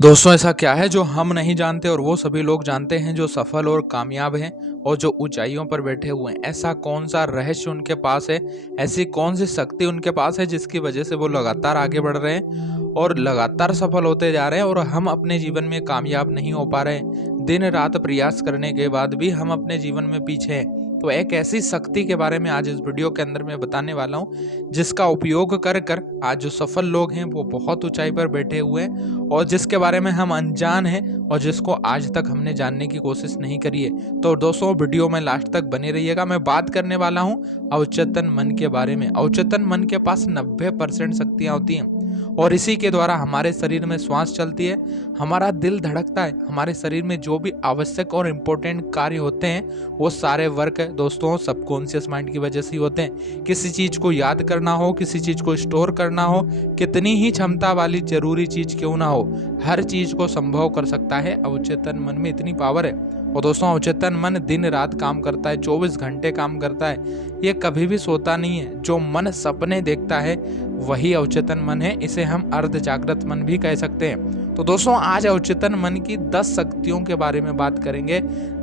दोस्तों ऐसा क्या है जो हम नहीं जानते और वो सभी लोग जानते हैं जो सफल और कामयाब हैं और जो ऊंचाइयों पर बैठे हुए हैं। ऐसा कौन सा रहस्य उनके पास है, ऐसी कौन सी शक्ति उनके पास है जिसकी वजह से वो लगातार आगे बढ़ रहे हैं और लगातार सफल होते जा रहे हैं और हम अपने जीवन में कामयाब नहीं हो पा रहे हैं। दिन रात प्रयास करने के बाद भी हम अपने जीवन में पीछे हैं। तो एक ऐसी शक्ति के बारे में आज इस वीडियो के अंदर मैं बताने वाला हूँ जिसका उपयोग कर कर आज जो सफल लोग हैं वो बहुत ऊंचाई पर बैठे हुए हैं और जिसके बारे में हम अनजान हैं और जिसको आज तक हमने जानने की कोशिश नहीं करी है। तो दोस्तों वीडियो में लास्ट तक बने रहिएगा। मैं बात करने वाला हूँ अवचेतन मन के बारे में। अवचेतन मन के पास 90% शक्तियाँ होती हैं और इसी के द्वारा हमारे शरीर में श्वास चलती है, हमारा दिल धड़कता है, हमारे शरीर में जो भी आवश्यक और इम्पोर्टेंट कार्य होते हैं वो सारे वर्क दोस्तों सबकॉन्शियस माइंड की वजह से ही होते हैं। किसी चीज को याद करना हो, किसी चीज को स्टोर करना हो, कितनी ही क्षमता वाली जरूरी चीज क्यों ना हो, हर चीज को संभव कर सकता है अवचेतन मन में। इतनी पावर है। और दोस्तों अवचेतन मन दिन रात काम करता है, 24 घंटे काम करता है, ये कभी भी सोता नहीं है। जो मन सपने देखता है वही अवचेतन मन है। इसे हम अर्ध जागृत मन भी कह सकते हैं। तो दोस्तों आज अवचेतन मन की 10 शक्तियों के बारे में बात करेंगे,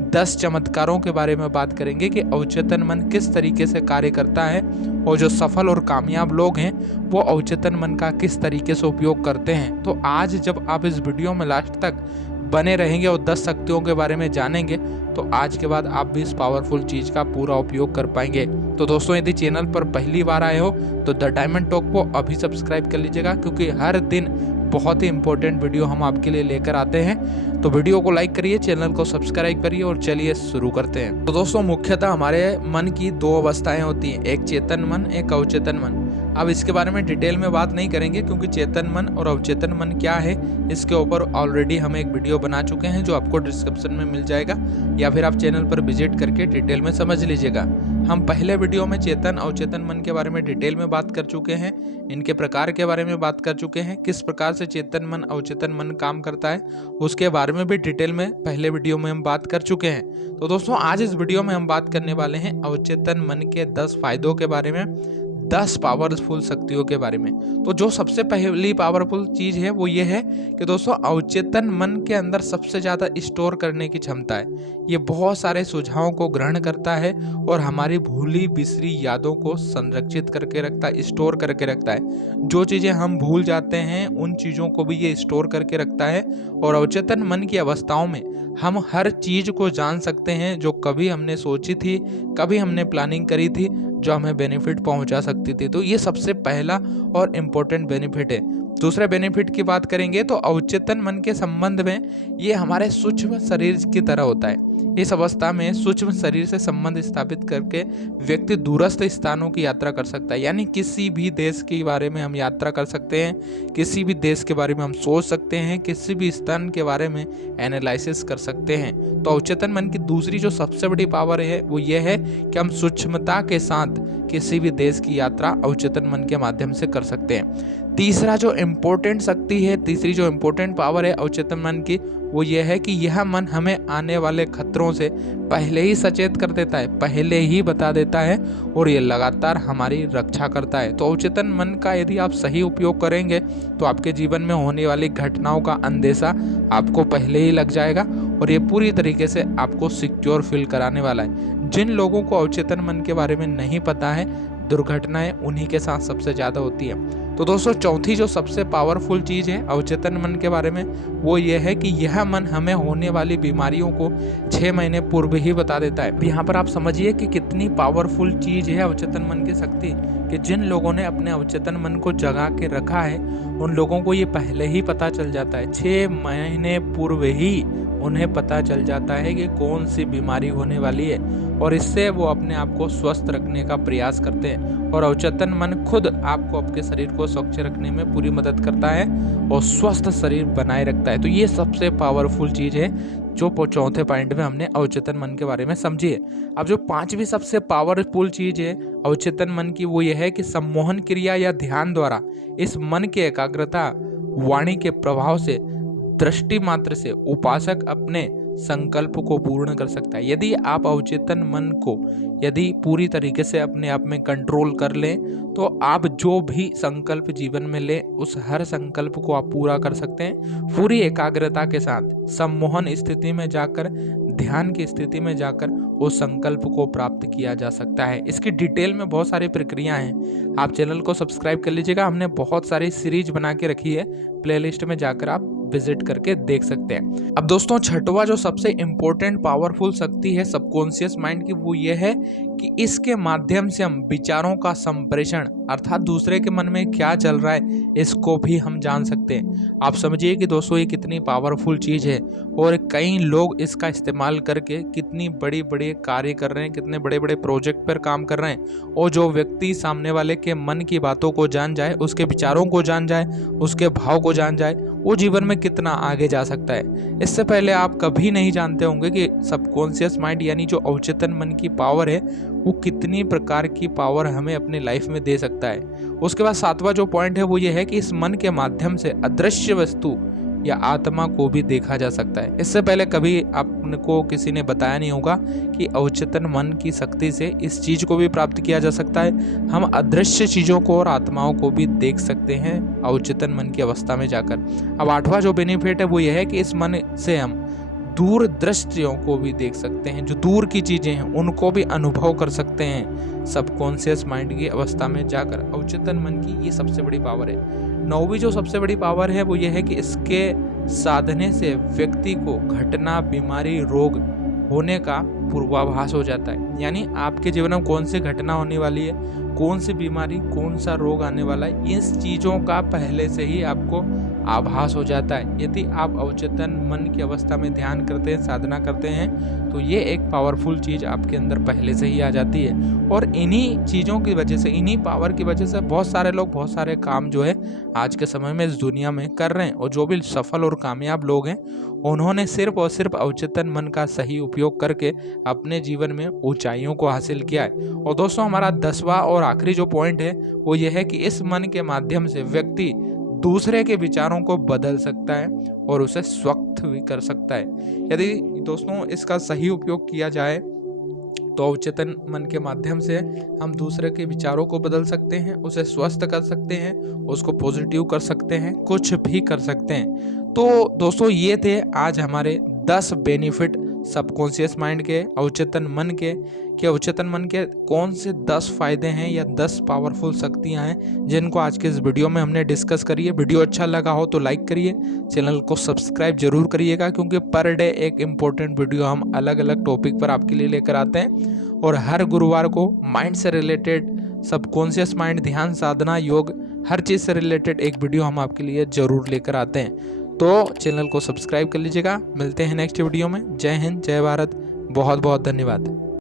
10 चमत्कारों के बारे में बात करेंगे कि अवचेतन मन किस तरीके से कार्य करता है और जो सफल और कामयाब लोग हैं वो अवचेतन मन का किस तरीके से उपयोग करते हैं। तो आज जब आप इस वीडियो में लास्ट तक बने रहेंगे और 10 शक्तियों के बारे में जानेंगे तो आज के बाद आप भी इस पावरफुल चीज का पूरा उपयोग कर पाएंगे। तो दोस्तों यदि चैनल पर पहली बार आए हो तो द डायमंड टॉक को अभी सब्सक्राइब कर लीजिएगा, क्योंकि हर दिन बहुत ही इंपॉर्टेंट वीडियो हम आपके लिए लेकर आते हैं। तो वीडियो को लाइक करिए, चैनल को सब्सक्राइब करिए और चलिए शुरू करते हैं। तो दोस्तों मुख्यतः हमारे मन की 2 अवस्थाएं होती हैं, एक चेतन मन, एक अवचेतन मन। अब इसके बारे में डिटेल में बात नहीं करेंगे क्योंकि चेतन मन और अवचेतन मन क्या है इसके ऊपर ऑलरेडी हम एक वीडियो बना चुके हैं जो आपको डिस्क्रिप्शन में मिल जाएगा, या फिर आप चैनल पर विजिट करके डिटेल में समझ लीजिएगा। हम पहले वीडियो में चेतन अवचेतन मन के बारे में डिटेल में बात कर चुके हैं, इनके प्रकार के बारे में बात कर चुके हैं, किस प्रकार से चेतन मन अवचेतन मन काम करता है उसके बारे में भी डिटेल में पहले वीडियो में हम बात कर चुके हैं। तो दोस्तों आज इस वीडियो में हम बात करने वाले हैं अवचेतन मन के 10 फायदों के बारे में, 10 पावरफुल शक्तियों के बारे में। तो जो सबसे पहली पावरफुल चीज है वो ये है कि दोस्तों अवचेतन मन के अंदर सबसे ज्यादा स्टोर करने की क्षमता है। ये बहुत सारे सुझावों को ग्रहण करता है और हमारी भूली बिसरी यादों को संरक्षित करके रखता है, स्टोर करके रखता है। जो चीजें हम भूल जाते हैं उन चीजों को भी ये स्टोर करके रखता है। और अवचेतन मन की अवस्थाओं में हम हर चीज को जान सकते हैं जो कभी हमने सोची थी, कभी हमने प्लानिंग करी थी, जो हमें बेनिफिट पहुंचा सकती थी। तो ये सबसे पहला और इम्पोर्टेंट बेनिफिट है। दूसरे बेनिफिट की बात करेंगे तो अवचेतन मन के संबंध में ये हमारे सूक्ष्म शरीर की तरह होता है। इस अवस्था में सूक्ष्म शरीर से संबंध स्थापित करके व्यक्ति दूरस्थ स्थानों की यात्रा कर सकता है। यानी किसी भी देश के बारे में हम यात्रा कर सकते हैं, किसी भी देश के बारे में हम सोच सकते हैं, किसी भी स्थान के बारे में एनालिसिस कर सकते हैं। तो अवचेतन मन की दूसरी जो सबसे बड़ी पावर है वो ये है कि हम सूक्ष्मता के साथ किसी भी देश की यात्रा अवचेतन मन के माध्यम से कर सकते हैं। तीसरा जो इम्पोर्टेंट शक्ति है, तीसरी जो इम्पोर्टेंट पावर है अवचेतन मन की वो ये है कि यह मन हमें आने वाले खतरों से पहले ही सचेत कर देता है, पहले ही बता देता है और ये लगातार हमारी रक्षा करता है। तो अवचेतन मन का यदि आप सही उपयोग करेंगे तो आपके जीवन में होने वाली घटनाओं का अंदेशा आपको पहले ही लग जाएगा और ये पूरी तरीके से आपको सिक्योर फील कराने वाला है। जिन लोगों को अवचेतन मन के बारे में नहीं पता है, दुर्घटनाएं उन्हीं के साथ सबसे ज्यादा होती है। तो दोस्तों चौथी जो सबसे पावरफुल चीज है अवचेतन मन के बारे में वो ये है कि यह मन हमें होने वाली बीमारियों को 6 महीने पूर्व ही बता देता है। यहाँ पर आप समझिए कि कितनी पावरफुल चीज है अवचेतन मन की शक्ति, कि जिन लोगों ने अपने अवचेतन मन को जगा के रखा है उन लोगों को ये पहले ही पता चल जाता है, 6 महीने पूर्व ही उन्हें पता चल जाता है कि कौन सी बीमारी होने वाली है और इससे वो अपने आप को स्वस्थ रखने का प्रयास करते हैं। और अवचेतन मन खुद आपको आपके शरीर को स्वच्छ रखने में पूरी मदद करता है और स्वस्थ शरीर बनाए रखता है। तो ये सबसे पावरफुल चीज है जो चौथे पॉइंट में हमने अवचेतन मन के बारे में समझी है। अब जो पांचवी सबसे पावरफुल चीज है अवचेतन मन की वो ये है कि सम्मोहन क्रिया या ध्यान द्वारा इस मन की एकाग्रता वाणी के प्रभाव से दृष्टि मात्र से उपासक अपने संकल्प को पूर्ण कर सकता है। यदि आप अवचेतन मन को यदि पूरी तरीके से अपने आप में कंट्रोल कर लें तो आप जो भी संकल्प जीवन में लें उस हर संकल्प को आप पूरा कर सकते हैं। पूरी एकाग्रता के साथ सम्मोहन स्थिति में जाकर, ध्यान की स्थिति में जाकर उस संकल्प को प्राप्त किया जा सकता है। इसकी डिटेल में बहुत सारी प्रक्रिया हैं। आप चैनल को सब्सक्राइब कर लीजिएगा, हमने बहुत सारी सीरीज बना के रखी है, प्लेलिस्ट में जाकर आप विजिट करके देख सकते हैं। अब दोस्तों छठवां जो सबसे इम्पोर्टेंट पावरफुल शक्ति है सबकॉन्शियस माइंड की, वो ये है कि इसके माध्यम से हम विचारों का संप्रेषण अर्थात दूसरे के मन में क्या चल रहा है इसको भी हम जान सकते हैं। आप समझिए कि दोस्तों ये कितनी पावरफुल चीज़ है और कई लोग इसका इस्तेमाल करके कितनी बड़ी बड़ी कार्य कर रहे हैं, कितने बड़े बड़े प्रोजेक्ट पर काम कर रहे हैं। और जो व्यक्ति सामने वाले के मन की बातों को जान जाए, उसके विचारों को जान जाए, उसके भाव को जान जाए, वो जीवन में कितना आगे जा सकता है। इससे पहले आप कभी नहीं जानते होंगे कि सबकॉन्शियस माइंड यानी जो अवचेतन मन की पावर है वो कितनी प्रकार की पावर हमें अपनी लाइफ में दे सकता है। उसके बाद सातवां जो पॉइंट है वो ये है कि इस मन के माध्यम से अदृश्य वस्तु या आत्मा को भी देखा जा सकता है। इससे पहले कभी आपको किसी ने बताया नहीं होगा कि अवचेतन मन की शक्ति से इस चीज को भी प्राप्त किया जा सकता है। हम अदृश्य चीजों को और आत्माओं को भी देख सकते हैं अवचेतन मन की अवस्था में जाकर। अब आठवां जो बेनिफिट है वो यह है कि इस मन से हम दूर दृष्टियों को भी देख सकते हैं, जो दूर की चीजें हैं उनको भी अनुभव कर सकते हैं सबकॉन्शियस माइंड की अवस्था में जाकर। अवचेतन मन की ये सबसे बड़ी पावर है। नौवीं जो सबसे बड़ी पावर है वो ये है कि इसके साधने से व्यक्ति को घटना, बीमारी, रोग होने का पूर्वाभास हो जाता है। यानी आपके जीवन में कौन सी घटना होने वाली है, कौन सी बीमारी, कौन सा रोग आने वाला है, इस चीज़ों का पहले से ही आपको आभास हो जाता है। यदि आप अवचेतन मन की अवस्था में ध्यान करते हैं, साधना करते हैं, तो ये एक पावरफुल चीज़ आपके अंदर पहले से ही आ जाती है। और इन्हीं चीज़ों की वजह से, इन्हीं पावर की वजह से बहुत सारे लोग बहुत सारे काम जो है आज के समय में इस दुनिया में कर रहे हैं। और जो भी सफल और कामयाब लोग हैं उन्होंने सिर्फ और सिर्फ अवचेतन मन का सही उपयोग करके अपने जीवन में ऊंचाइयों को हासिल किया है। और दोस्तों हमारा 10वां और आखिरी जो पॉइंट है वो ये है कि इस मन के माध्यम से व्यक्ति दूसरे के विचारों को बदल सकता है और उसे स्वस्थ भी कर सकता है। यदि दोस्तों इसका सही उपयोग किया जाए तो अवचेतन मन के माध्यम से हम दूसरे के विचारों को बदल सकते हैं, उसे स्वस्थ कर सकते हैं, उसको पॉजिटिव कर सकते हैं, कुछ भी कर सकते हैं। तो दोस्तों ये थे आज हमारे 10 बेनिफिट सबकॉन्शियस माइंड के, अवचेतन मन के, कि अवचेतन मन के कौन से 10 फायदे हैं या 10 पावरफुल शक्तियां हैं जिनको आज के इस वीडियो में हमने डिस्कस करी है। वीडियो अच्छा लगा हो तो लाइक करिए, चैनल को सब्सक्राइब जरूर करिएगा, क्योंकि पर डे एक इम्पोर्टेंट वीडियो हम अलग अलग टॉपिक पर आपके लिए लेकर आते हैं। और हर गुरुवार को माइंड से रिलेटेड, सबकॉन्शियस माइंड, ध्यान, साधना, योग, हर चीज़ से रिलेटेड एक वीडियो हम आपके लिए ज़रूर लेकर आते हैं। तो चैनल को सब्सक्राइब कर लीजिएगा। मिलते हैं नेक्स्ट वीडियो में। जय हिंद, जय भारत, बहुत बहुत धन्यवाद।